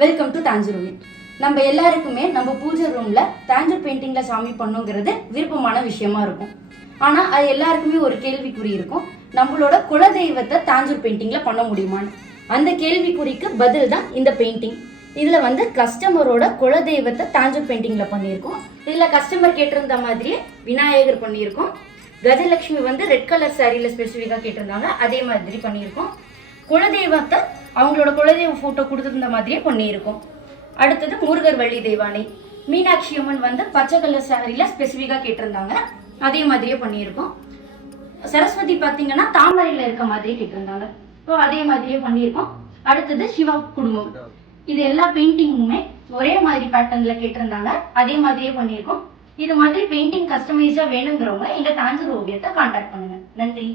Welcome to Tanjore room. நம்ம எல்லாருக்குமே நம்ம பூஜை ரூம்ல தாஞ்சூர் பெயிண்டிங்ல சாமி பண்ணுங்கிறது விருப்பமான விஷயமா இருக்கும். ஆனா அது எல்லாருக்குமே ஒரு கேள்விக்குறி இருக்கும், நம்மளோட குலதெய்வத்தை தாஞ்சூர் பெயிண்டிங்ல பண்ண முடியுமான்னு. அந்த கேள்விக்குறிக்கு பதில் தான் இந்த பெயிண்டிங். இதுல கஸ்டமரோட குலதெய்வத்தை தாஞ்சூர் பெயிண்டிங்ல பண்ணியிருக்கோம். இதுல கஸ்டமர் கேட்டிருந்த மாதிரியே விநாயகர் பண்ணியிருக்கோம். கஜலட்சுமி ரெட் கலர் சாரியில ஸ்பெசிஃபிக்கா கேட்டிருந்தாங்க, அதே மாதிரி பண்ணியிருக்கோம். குலதெய்வத்தை அவங்களோட குலதெய்வ போட்டோ கொடுத்துருந்த மாதிரியே பண்ணியிருக்கோம். அடுத்தது முருகர் வள்ளி தெய்வானை, மீனாட்சி அம்மன் பச்சை கலர் சாரியில ஸ்பெசிஃபிக்கா கேட்டிருந்தாங்க, அதே மாதிரியே பண்ணியிருக்கோம். சரஸ்வதி பார்த்தீங்கன்னா தாமரையில இருக்க மாதிரி கேட்டிருந்தாங்க, ஸோ அதே மாதிரியே பண்ணியிருக்கோம். அடுத்தது சிவா குடும்பம், இது எல்லா பெயிண்டிங்குமே ஒரே மாதிரி பேட்டர்ன்ல கேட்டிருந்தாங்க, அதே மாதிரியே பண்ணியிருக்கோம். இது மாதிரி பெயிண்டிங் கஸ்டமைஸா வேணுங்கிறவங்க எங்க தாஞ்சூர் ஓவியத்தை கான்டாக்ட் பண்ணுங்க. நன்றி.